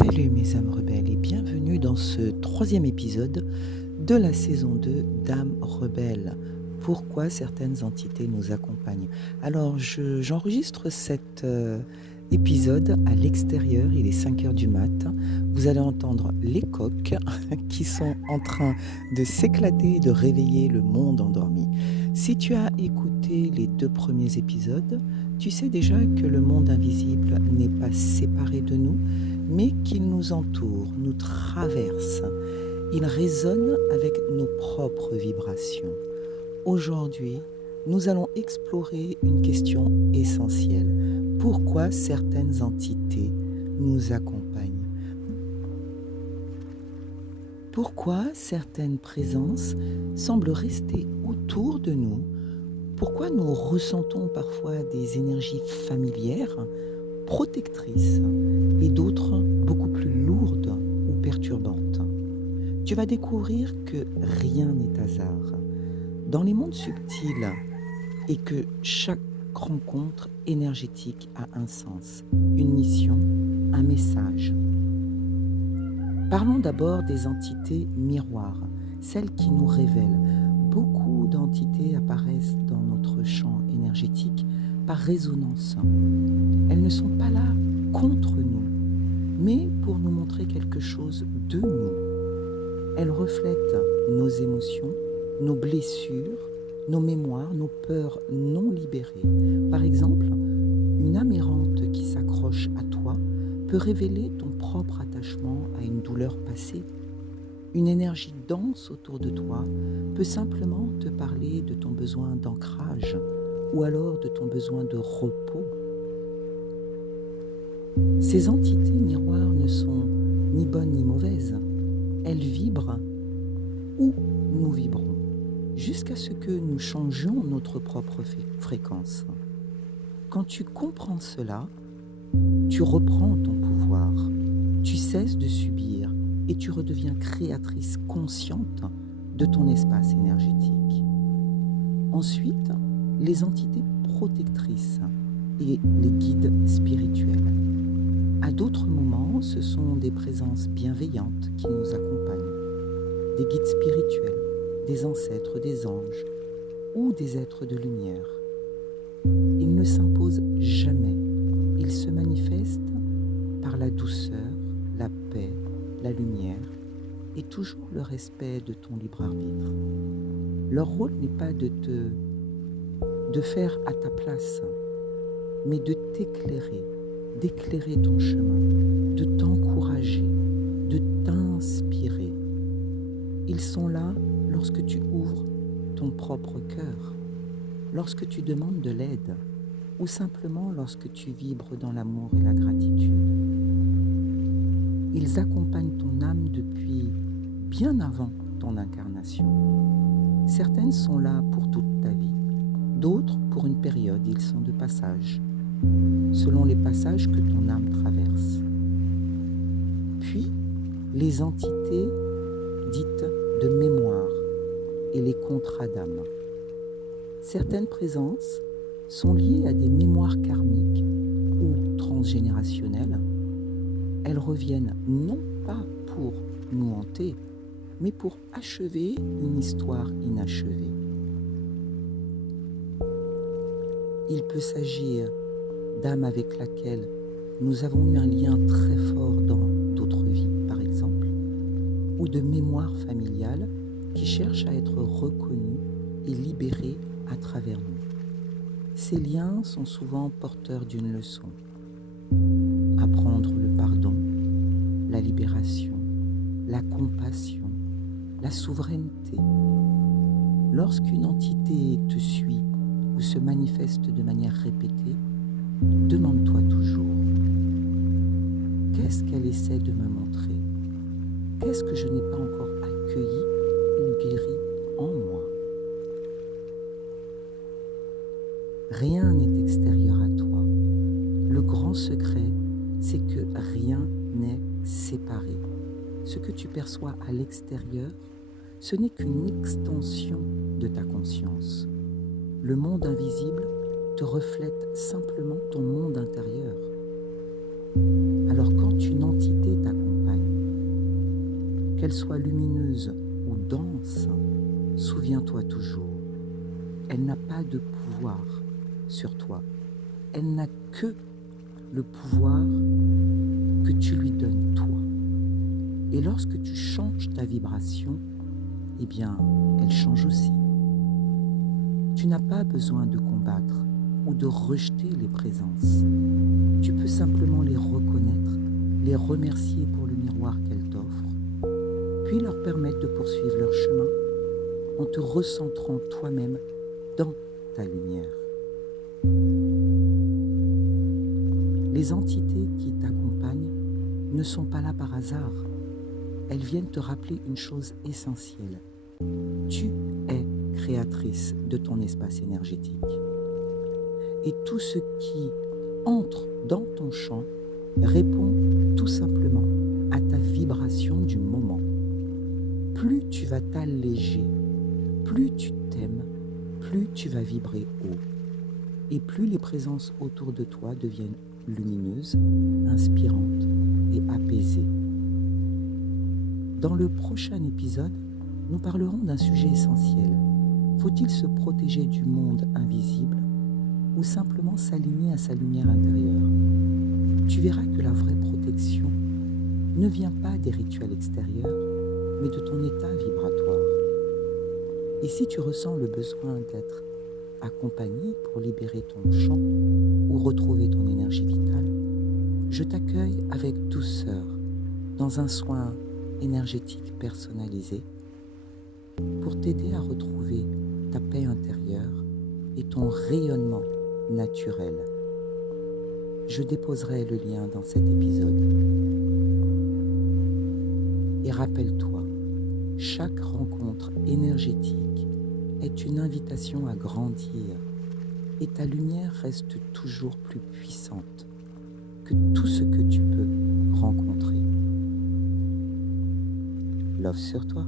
Salut mes âmes rebelles et bienvenue dans ce troisième épisode de la saison 2 d'âmes rebelles. Pourquoi certaines entités nous accompagnent? Alors j'enregistre cet épisode à l'extérieur, il est 5 heures du mat. Vous allez entendre les coqs qui sont en train de s'éclater et de réveiller le monde endormi. Si tu as écouté les 2 premiers épisodes, tu sais déjà que le monde invisible n'est pas séparé de nous, mais qu'il nous entoure, nous traverse. Il résonne avec nos propres vibrations. Aujourd'hui, nous allons explorer une question essentielle. Pourquoi certaines entités nous accompagnent? Pourquoi certaines présences semblent rester autour de nous? Pourquoi nous ressentons parfois des énergies familières, protectrices, et d'autres beaucoup plus lourdes ou perturbantes? Tu vas découvrir que rien n'est hasard dans les mondes subtils et que chaque rencontre énergétique a un sens, une mission, un message. Parlons d'abord des entités miroirs, celles qui nous révèlent. Beaucoup d'entités apparaissent dans notre champ énergétique par résonance. Elles ne sont pas là contre nous, mais pour nous montrer quelque chose de nous. Elles reflètent nos émotions, nos blessures, nos mémoires, nos peurs non libérées. Par exemple, une âme errante qui s'accroche à toi peut révéler ton propre attachement à une douleur passée. Une énergie dense autour de toi peut simplement te parler de ton besoin d'ancrage ou alors de ton besoin de repos. Ces entités miroirs ne sont ni bonnes ni mauvaises. Elles vibrent où nous vibrons, jusqu'à ce que nous changions notre propre fréquence. Quand tu comprends cela, tu reprends ton pouvoir, tu cesses de subir et tu redeviens créatrice consciente de ton espace énergétique. Ensuite, les entités protectrices et les guides spirituels. À d'autres moments, ce sont des présences bienveillantes qui nous accompagnent, des guides spirituels, des ancêtres, des anges ou des êtres de lumière. Ils ne s'imposent jamais, ils se manifestent par la douceur, la paix, la lumière et toujours le respect de ton libre arbitre. Leur rôle n'est pas de faire à ta place, mais de t'éclairer, d'éclairer ton chemin, de t'encourager, de t'inspirer. Ils sont là lorsque tu ouvres ton propre cœur, lorsque tu demandes de l'aide ou simplement lorsque tu vibres dans l'amour et la gratitude. Ils accompagnent ton âme depuis bien avant ton incarnation. Certaines sont là pour toute ta vie, d'autres pour une période, ils sont de passage, selon les passages que ton âme traverse. Puis, les entités dites de mémoire et les contrats d'âme. Certaines présences sont liées à des mémoires karmiques ou transgénérationnelles. Elles reviennent non pas pour nous hanter, mais pour achever une histoire inachevée. Il peut s'agir d'âmes avec laquelle nous avons eu un lien très fort dans d'autres vies, par exemple, ou de mémoires familiales qui cherchent à être reconnues et libérées à travers nous. Ces liens sont souvent porteurs d'une leçon. Apprendre le pardon, la libération, la compassion, la souveraineté. Lorsqu'une entité te suit ou se manifeste de manière répétée, demande-toi toujours, qu'est-ce qu'elle essaie de me montrer? Qu'est-ce que je n'ai pas encore accueilli ou guéri en moi? Rien n'est extérieur à toi. Le grand secret, c'est que rien n'est séparé. Ce que tu perçois à l'extérieur, ce n'est qu'une extension de ta conscience. Le monde invisible te reflète simplement ton monde intérieur. Alors quand une entité t'accompagne, qu'elle soit lumineuse ou dense, souviens-toi toujours, elle n'a pas de pouvoir sur toi. Elle n'a que le pouvoir que tu lui donnes toi. Et lorsque tu changes ta vibration, eh bien, elle change aussi. Tu n'as pas besoin de combattre ou de rejeter les présences. Tu peux simplement les reconnaître, les remercier pour le miroir qu'elles t'offrent, puis leur permettre de poursuivre leur chemin en te recentrant toi-même dans ta lumière. Les entités qui t'accompagnent ne sont pas là par hasard. Elles viennent te rappeler une chose essentielle. Tu es créatrice de ton espace énergétique. Et tout ce qui entre dans ton champ répond tout simplement à ta vibration du moment. Plus tu vas t'alléger, plus tu t'aimes, plus tu vas vibrer haut. Et plus les présences autour de toi deviennent lumineuses, inspirantes et apaisées. Dans le prochain épisode, nous parlerons d'un sujet essentiel. Faut-il se protéger du monde invisible ou simplement s'aligner à sa lumière intérieure? Tu verras que la vraie protection ne vient pas des rituels extérieurs, mais de ton état vibratoire. Et si tu ressens le besoin d'être accompagné pour libérer ton champ ou retrouver ton énergie vitale, je t'accueille avec douceur dans un soin énergétique personnalisé pour t'aider à retrouver ta paix intérieure et ton rayonnement naturel. Je déposerai le lien dans cet épisode. Et rappelle-toi, chaque rencontre énergétique est une invitation à grandir et ta lumière reste toujours plus puissante que tout ce que tu peux rencontrer. Love sur toi.